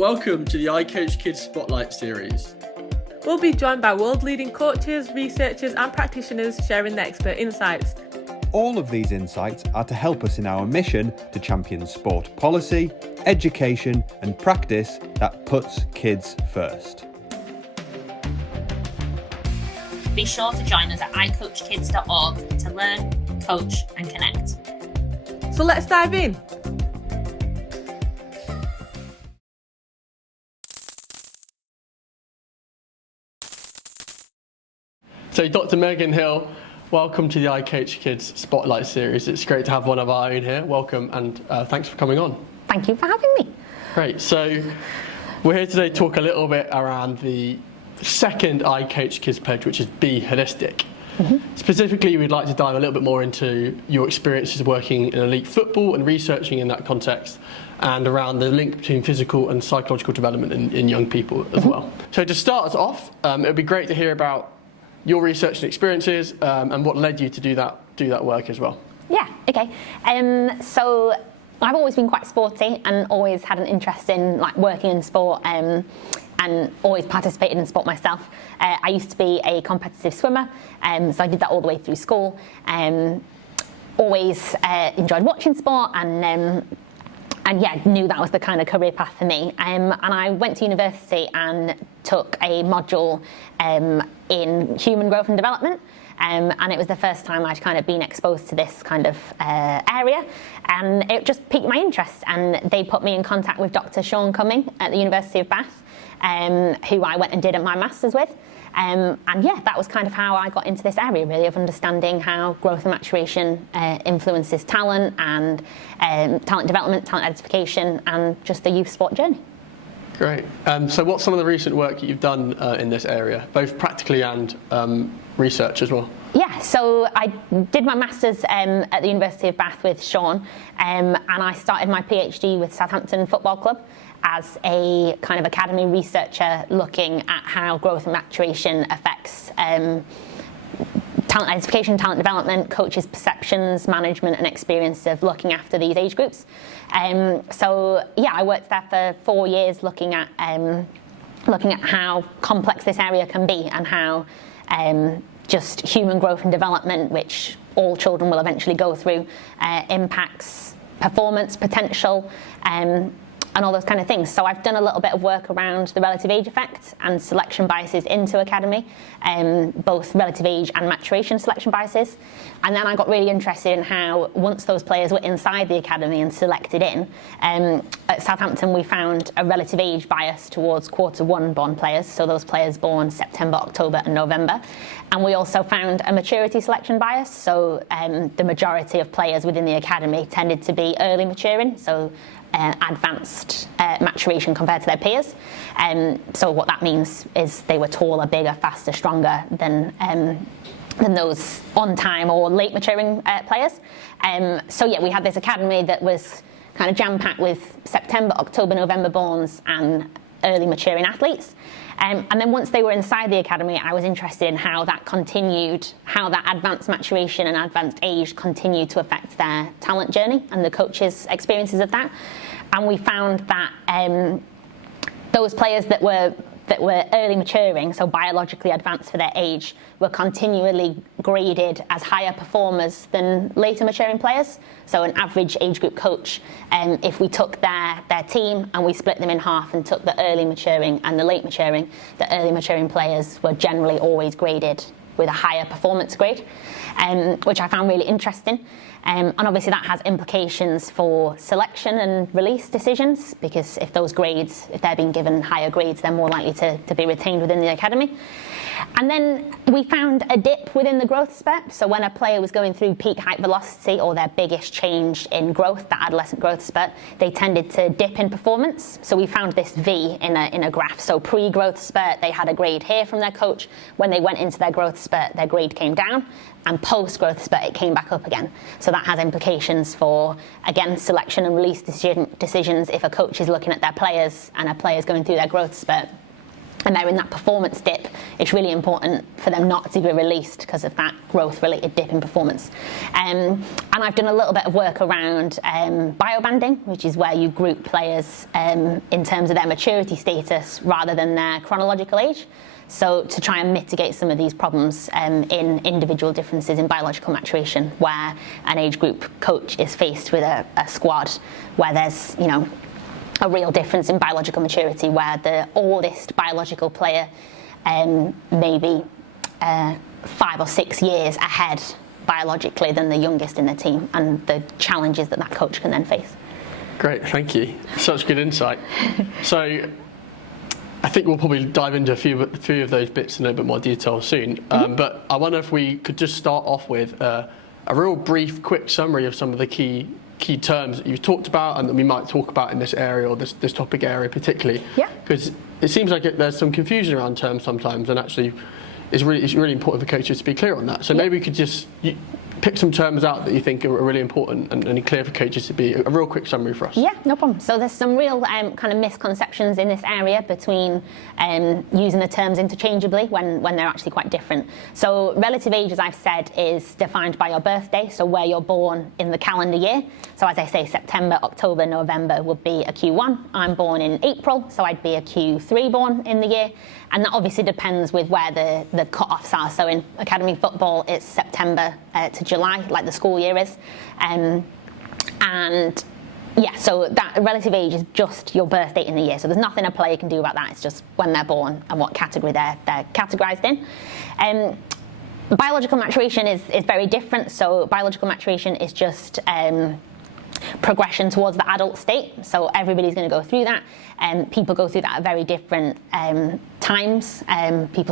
Welcome to the ICOACHKIDS Spotlight series. We'll be joined by world-leading coaches, researchers and practitioners sharing their expert insights. All of these insights are to help us in our mission to champion sport policy, education and practice that puts kids first. Be sure to join us at ICOACHKIDS.org to learn, coach and connect. So let's dive in. So Dr. Megan Hill, welcome to the ICOACHKIDS Spotlight series. It's great to have one of our own here. Welcome and thanks for coming on. Thank you for having me. Great. So we're here today to talk a little bit around the second ICOACHKIDS pledge, which is Be Holistic. Mm-hmm. Specifically, we'd like to dive a little bit more into your experiences working in elite football and researching in that context, and around the link between physical and psychological development in young people as well. So to start us off, it would be great to hear about your research and experiences and what led you to do that work as well. Yeah, okay. So I've always been quite sporty and always had an interest in working in sport and always participated in sport myself. I used to be a competitive swimmer, so I did that all the way through school. Always enjoyed watching sport and knew that was the kind of career path for me. And I went to university and took a module in human growth and development. And it was the first time I'd kind of been exposed to this kind of area. And it just piqued my interest. And they put me in contact with Dr. Sean Cumming at the University of Bath, who I went and did my master's with. That was kind of how I got into this area, really, of understanding how growth and maturation influences talent and talent development, talent identification, and just the youth sport journey. Great. So what's some of the recent work that you've done in this area, both practically and research as well? Yeah, so I did my master's at the University of Bath with Sean, and I started my PhD with Southampton Football Club as a kind of academy researcher looking at how growth and maturation affects talent identification, talent development, coaches' perceptions, management and experience of looking after these age groups. I worked there for 4 years looking at how complex this area can be and how just human growth and development, which all children will eventually go through, impacts performance, potential, and all those kind of things. So I've done a little bit of work around the relative age effect and selection biases into academy, both relative age and maturation selection biases. And then I got really interested in how, once those players were inside the academy and selected in, at Southampton we found a relative age bias towards Q1 born players, so those players born September, October and November. And we also found a maturity selection bias, so the majority of players within the academy tended to be early maturing, so advanced maturation compared to their peers. So what that means is they were taller, bigger, faster, stronger than those on-time or late maturing players. We had this academy that was kind of jam-packed with September, October, November borns and early maturing athletes. And then once they were inside the academy, I was interested in how that continued, how that advanced maturation and advanced age continued to affect their talent journey and the coaches' experiences of that. And we found that those players that were early maturing, so biologically advanced for their age, were continually graded as higher performers than later maturing players. So an average age group coach, if we took their team and we split them in half and took the early maturing and the late maturing, the early maturing players were generally always graded with a higher performance grade, which I found really interesting. And obviously that has implications for selection and release decisions, because if those grades, if they're being given higher grades, they're more likely to be retained within the academy. And then we found a dip within the growth spurt. So when a player was going through peak height velocity or their biggest change in growth, that adolescent growth spurt, they tended to dip in performance. So we found this V in a graph. So pre-growth spurt, they had a grade here from their coach. When they went into their growth spurt, their grade came down. And post-growth spurt, it came back up again. So that has implications for, again, selection and release decisions if a coach is looking at their players and a player's going through their growth spurt. and they're in that performance dip, it's really important for them not to be released because of that growth-related dip in performance. And I've done a little bit of work around biobanding, which is where you group players in terms of their maturity status rather than their chronological age. So to try and mitigate some of these problems in individual differences in biological maturation, where an age group coach is faced with a squad where there's, a real difference in biological maturity, where the oldest biological player may be 5 or 6 years ahead biologically than the youngest in the team, and the challenges that coach can then face. Great, thank you. Such good insight. So I think we'll probably dive into a few of those bits in a bit more detail soon. But I wonder if we could just start off with a real brief, quick summary of some of the key terms that you've talked about and that we might talk about in this area, or this topic area particularly. Yeah. Because it seems like there's some confusion around terms sometimes, and actually it's really important for coaches to be clear on that. So maybe we could just pick some terms out that you think are really important and clear for coaches to be a real quick summary for us. Yeah, no problem. So there's some real kind of misconceptions in this area between using the terms interchangeably when they're actually quite different. So relative age, as I've said, is defined by your birthday, so where you're born in the calendar year. So as I say, September, October, November would be a Q1. I'm born in April, so I'd be a Q3 born in the year. And that obviously depends with where the cut-offs are. So in academy football, it's September to July, like the school year is. So that relative age is just your birth date in the year. So there's nothing a player can do about that. It's just when they're born and what category they're categorised in. Biological maturation is very different. So biological maturation is just progression towards the adult state. So everybody's going to go through that. People go through that at very different times.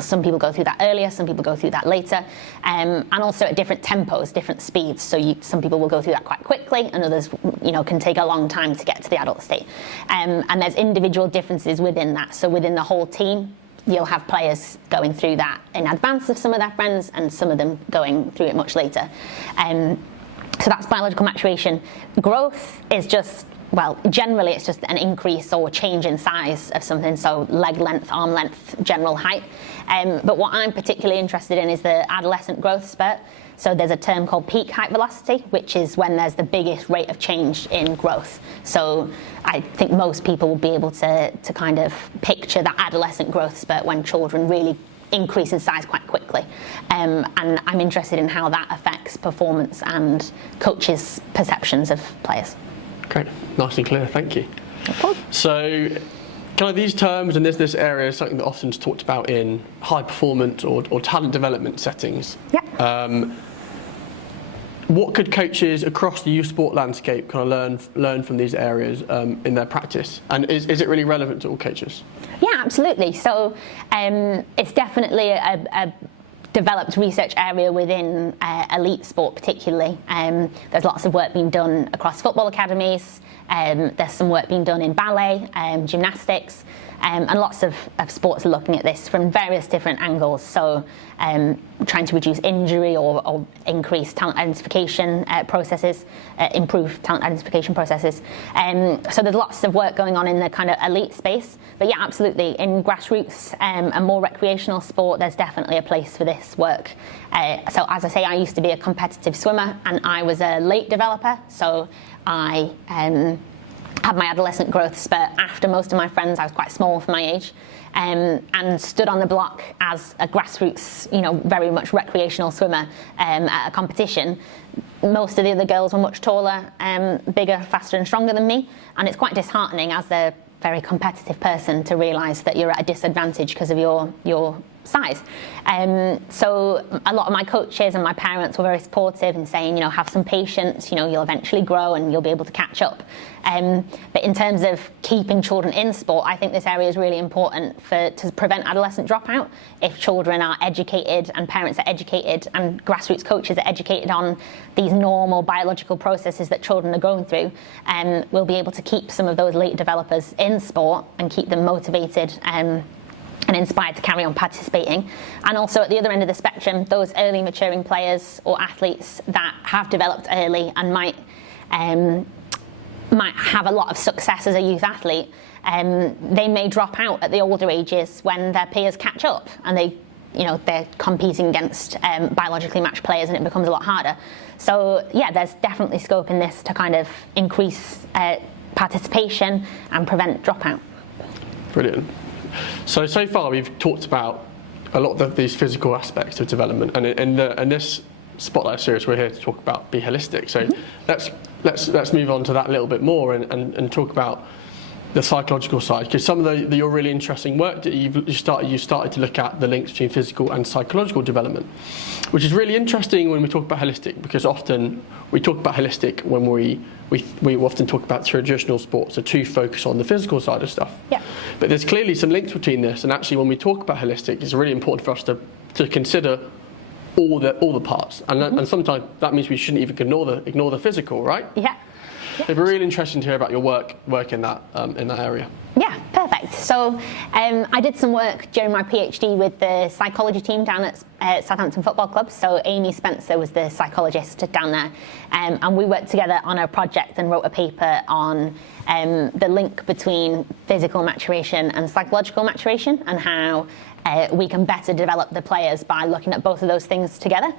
Some people go through that earlier, some people go through that later, and also at different tempos, different speeds. So some people will go through that quite quickly, and others, can take a long time to get to the adult state. And there's individual differences within that. So within the whole team, you'll have players going through that in advance of some of their friends, and some of them going through it much later. So that's biological maturation. Growth is just, generally it's just an increase or change in size of something, so leg length, arm length, general height. But what I'm particularly interested in is the adolescent growth spurt. So there's a term called peak height velocity, which is when there's the biggest rate of change in growth. So I think most people will be able to kind of picture that adolescent growth spurt when children really increase in size quite quickly, and I'm interested in how that affects performance and coaches' perceptions of players. Great, nice and clear, thank you. So kind of these terms and this area is something that often is talked about in high performance or talent development settings. Yeah. What could coaches across the youth sport landscape kind of learn from these areas in their practice? And is it really relevant to all coaches? Yeah, absolutely. So it's definitely a developed research area within elite sport particularly. There's lots of work being done across football academies. There's some work being done in ballet, gymnastics, and lots of sports are looking at this from various different angles. So trying to reduce injury or increase talent identification processes, improve talent identification processes. So there's lots of work going on in the kind of elite space. But yeah, absolutely, in grassroots and more recreational sport, there's definitely a place for this work. So as I say, I used to be a competitive swimmer, and I was a late developer. So I had my adolescent growth spurt after most of my friends. I was quite small for my age, and stood on the block as a grassroots, very much recreational swimmer at a competition. Most of the other girls were much taller, bigger, faster and stronger than me, and it's quite disheartening as a very competitive person to realise that you're at a disadvantage because of your size. So a lot of my coaches and my parents were very supportive in saying, have some patience, you'll eventually grow and you'll be able to catch up. But in terms of keeping children in sport, I think this area is really important to prevent adolescent dropout. If children are educated and parents are educated and grassroots coaches are educated on these normal biological processes that children are going through, we'll be able to keep some of those late developers in sport and keep them motivated and inspired to carry on participating. And also at the other end of the spectrum, those early maturing players or athletes that have developed early and might have a lot of success as a youth athlete, they may drop out at the older ages when their peers catch up and they're competing against biologically matched players, and it becomes a lot harder. So yeah, there's definitely scope in this to kind of increase participation and prevent dropout. Brilliant. So far we've talked about a lot of these physical aspects of development, and in this Spotlight series we're here to talk about Be Holistic. So let's move on to that a little bit more and talk about the psychological side, because some of your really interesting work that you started to look at the links between physical and psychological development, which is really interesting when we talk about holistic, because often we talk about holistic when we often talk about traditional sports, so too focus on the physical side of stuff. Yeah. But there's clearly some links between this, and actually when we talk about holistic, it's really important for us to consider all the parts, and sometimes that means we shouldn't even ignore the physical, right? Yeah. It'd be really interesting to hear about your work in that area. Yeah, perfect. So I did some work during my PhD with the psychology team down at Southampton Football Club. So Amy Spencer was the psychologist down there, and we worked together on a project and wrote a paper on the link between physical maturation and psychological maturation, and how we can better develop the players by looking at both of those things together.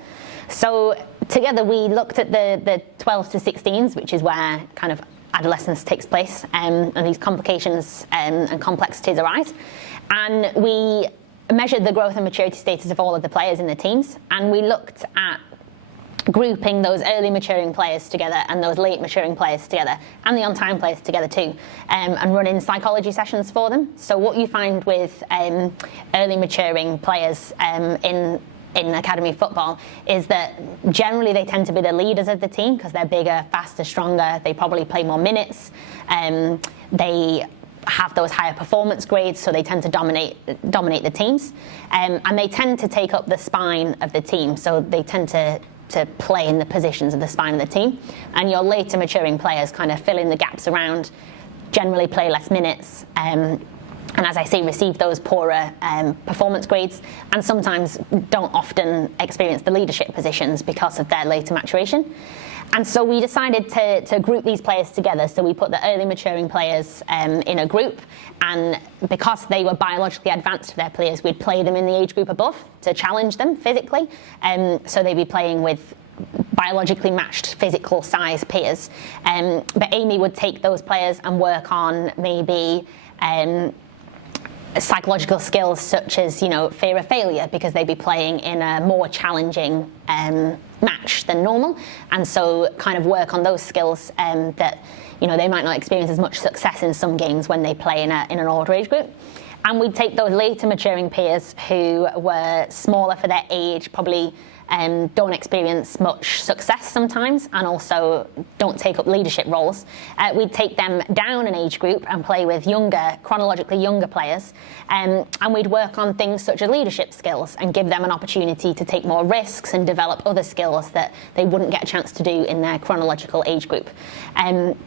So together we looked at the 12 to 16s, which is where kind of adolescence takes place, and these complications and complexities arise. And we measured the growth and maturity status of all of the players in the teams, and we looked at grouping those early maturing players together and those late maturing players together, and the on-time players together too, and running psychology sessions for them. So what you find with early maturing players in academy football is that generally they tend to be the leaders of the team because they're bigger, faster, stronger. They probably play more minutes. They have those higher performance grades, so they tend to dominate the teams, and they tend to take up the spine of the team. So they tend to play in the positions of the spine of the team. And your later maturing players kind of fill in the gaps around, generally play less minutes, and as I say, receive those poorer performance grades, and sometimes don't often experience the leadership positions because of their later maturation. And so we decided to group these players together. So we put the early maturing players in a group, and because they were biologically advanced to their peers, we'd play them in the age group above to challenge them physically. So they'd be playing with biologically matched physical size peers. But Amy would take those players and work on maybe psychological skills such as, fear of failure, because they'd be playing in a more challenging match than normal, and so kind of work on those skills that they might not experience as much success in some games when they play in an older age group. And we'd take those later maturing peers who were smaller for their age, probably don't experience much success sometimes, and also don't take up leadership roles. We'd take them down an age group and play with chronologically younger players, and we'd work on things such as leadership skills and give them an opportunity to take more risks and develop other skills that they wouldn't get a chance to do in their chronological age group. And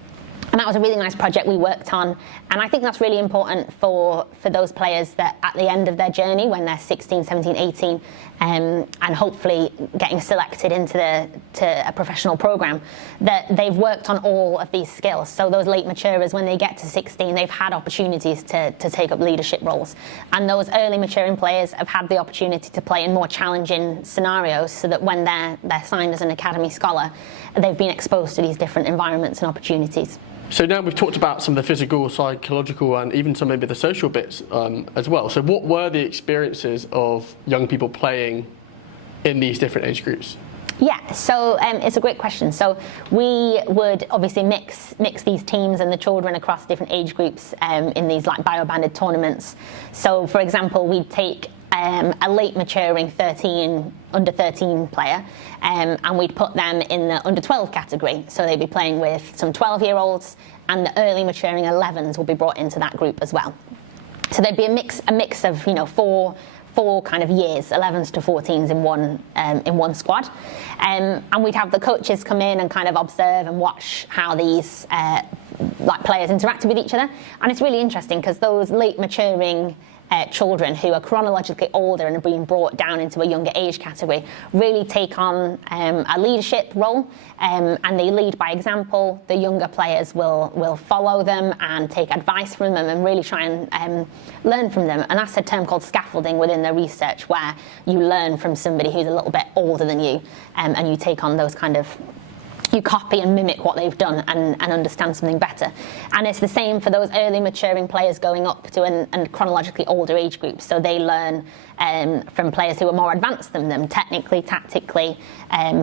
that was a really nice project we worked on. And I think that's really important for those players that at the end of their journey, when they're 16, 17, 18, and hopefully getting selected into a professional program, that they've worked on all of these skills. So those late maturers, when they get to 16, they've had opportunities to take up leadership roles. And those early maturing players have had the opportunity to play in more challenging scenarios, so that when they're signed as an academy scholar, they've been exposed to these different environments and opportunities. So now we've talked about some of the physical, psychological, and even some maybe the social bits as well. So what were the experiences of young people playing in these different age groups? Yeah, so it's a great question. So we would obviously mix these teams and the children across different age groups in these bio-banded tournaments. So for example, we'd take a late maturing under 13 player, and we'd put them in the under 12 category. So they'd be playing with some 12-year-olds, and the early maturing 11s will be brought into that group as well. So there'd be a mix of four kind of years, 11s to 14s in one squad, and we'd have the coaches come in and kind of observe and watch how these like players interacted with each other. And it's really interesting because those late maturing children who are chronologically older and are being brought down into a younger age category really take on a leadership role, and they lead by example. The younger players will follow them and take advice from them and really try and learn from them. And that's a term called scaffolding within the research, where you learn from somebody who's a little bit older than you, and you take on those kind of, you copy and mimic what they've done and understand something better. And it's the same for those early maturing players going up to and chronologically older age groups. So they learn from players who are more advanced than them, technically, tactically,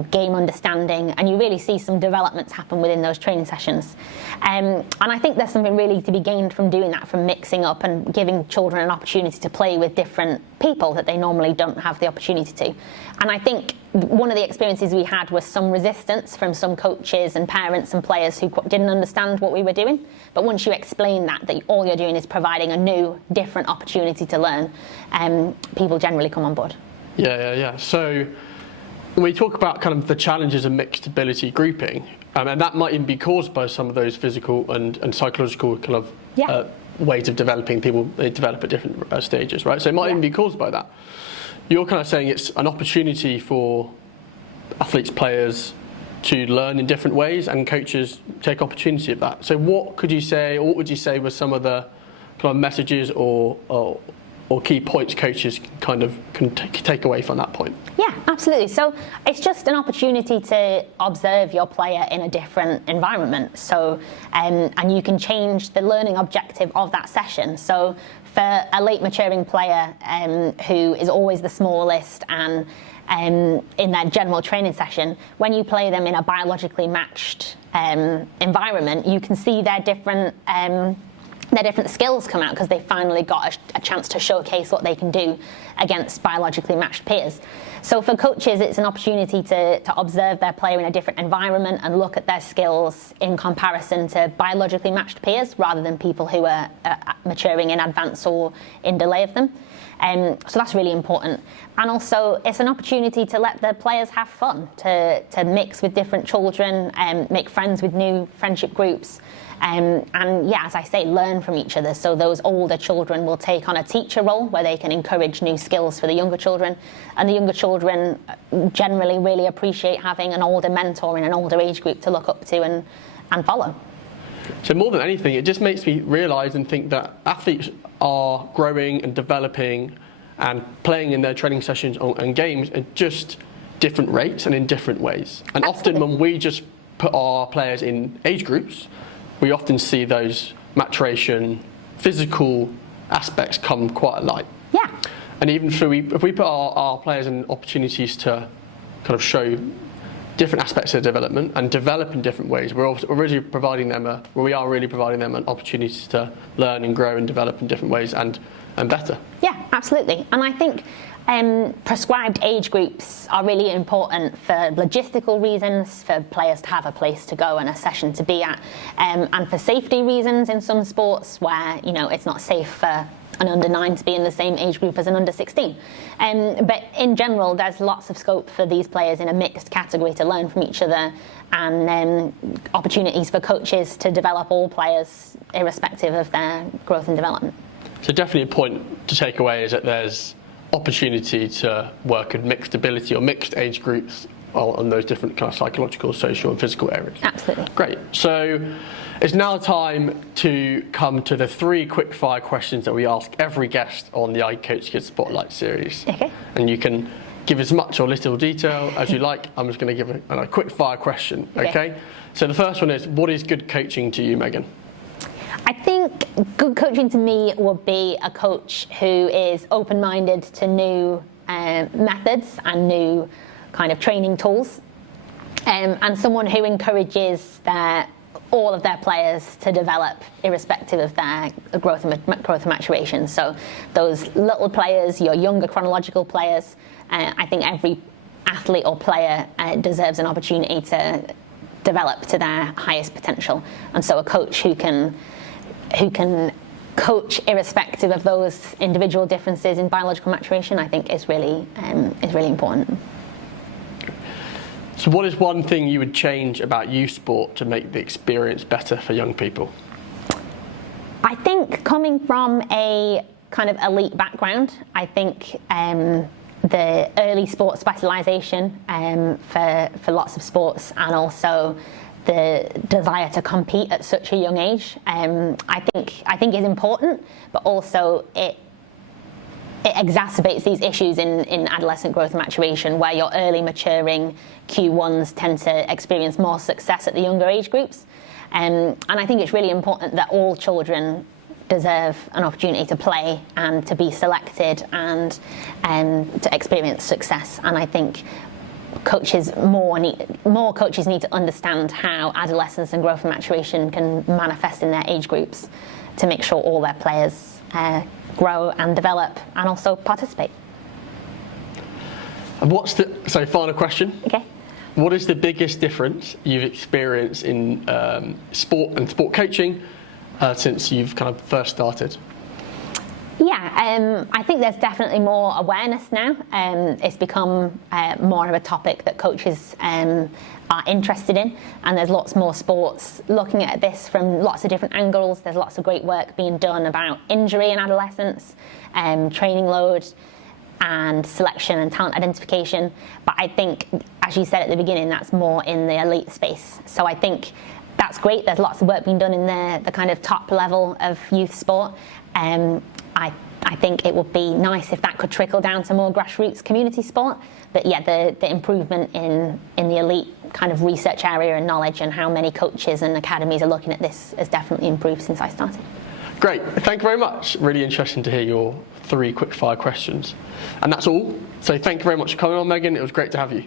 game understanding, and you really see some developments happen within those training sessions. And I think there's something really to be gained from doing that, from mixing up and giving children an opportunity to play with different people that they normally don't have the opportunity to. And I think one of the experiences we had was some resistance from some coaches and parents and players who didn't understand what we were doing. But once you explain that all you're doing is providing a new, different opportunity to learn, people generally come on board. Yeah. So when we talk about kind of the challenges of mixed ability grouping, and that might even be caused by some of those physical and psychological kind of ways of developing people. They develop at different stages, right? So it might even be caused by that. You're kind of saying it's an opportunity for athletes, players to learn in different ways, and coaches take opportunity of that. So what could you say, or what would you say were some of the kind of messages or key points coaches can take away from that point? Yeah, absolutely. So it's just an opportunity to observe your player in a different environment. So and you can change the learning objective of that session. So for a late maturing player who is always the smallest and in their general training session, when you play them in a biologically matched environment, you can see their different skills come out because they finally got a chance to showcase what they can do against biologically matched peers. So for coaches, it's an opportunity to observe their player in a different environment and look at their skills in comparison to biologically matched peers rather than people who are maturing in advance or in delay of them. So that's really important. And also, it's an opportunity to let the players have fun, to mix with different children, make friends with new friendship groups. And yeah, as I say, learn from each other. So those older children will take on a teacher role where they can encourage new skills for the younger children. And the younger children generally really appreciate having an older mentor in an older age group to look up to and follow. So more than anything, it just makes me realise and think that athletes are growing and developing and playing in their training sessions and games at just different rates and in different ways. And Absolutely. Often when we just put our players in age groups, we often see those maturation, physical aspects come quite light. Yeah. And even if we put our players in opportunities to kind of show different aspects of development and develop in different ways, we are really providing them an opportunity to learn and grow and develop in different ways and better. Yeah, absolutely. And I think prescribed age groups are really important for logistical reasons, for players to have a place to go and a session to be at, and for safety reasons in some sports where it's not safe for an under 9 to be in the same age group as an under 16. But in general, there's lots of scope for these players in a mixed category to learn from each other, and opportunities for coaches to develop all players irrespective of their growth and development. So definitely a point to take away is that there's opportunity to work in mixed ability or mixed age groups on those different kind of psychological, social and physical areas. Absolutely. Great. So it's now time to come to the 3 quick-fire questions that we ask every guest on the ICOACHKIDS Spotlight series. Okay. And you can give as much or little detail as you like. I'm just going to give a quick-fire question, okay? So the first one is, what is good coaching to you, Megan? I think good coaching to me would be a coach who is open-minded to new methods and new kind of training tools, and someone who encourages all of their players to develop irrespective of their growth and maturation. So those little players, your younger chronological players, I think every athlete or player deserves an opportunity to develop to their highest potential. And so a coach who can coach irrespective of those individual differences in biological maturation, I think is really important. So what is one thing you would change about youth sport to make the experience better for young people? I think coming from a kind of elite background, I think the early sports specialisation for lots of sports, and also the desire to compete at such a young age, I think is important, but also it exacerbates these issues in adolescent growth and maturation, where your early maturing Q1s tend to experience more success at the younger age groups. And I think it's really important that all children deserve an opportunity to play and to be selected and to experience success. And I think more coaches need to understand how adolescence and growth and maturation can manifest in their age groups to make sure all their players grow and develop and also participate. And final question. Okay. What is the biggest difference you've experienced in sport and sport coaching since you've kind of first started? Yeah, I think there's definitely more awareness now. It's become more of a topic that coaches are interested in, and there's lots more sports looking at this from lots of different angles. There's lots of great work being done about injury in adolescence, training load, and selection and talent identification. But I think, as you said at the beginning, that's more in the elite space. So I think that's great. There's lots of work being done in the kind of top level of youth sport. I think it would be nice if that could trickle down to more grassroots community sport. But yeah, the improvement in the elite kind of research area and knowledge, and how many coaches and academies are looking at this, has definitely improved since I started. Great, thank you very much. Really interesting to hear your 3 quick fire questions. And that's all. So thank you very much for coming on, Megan. It was great to have you.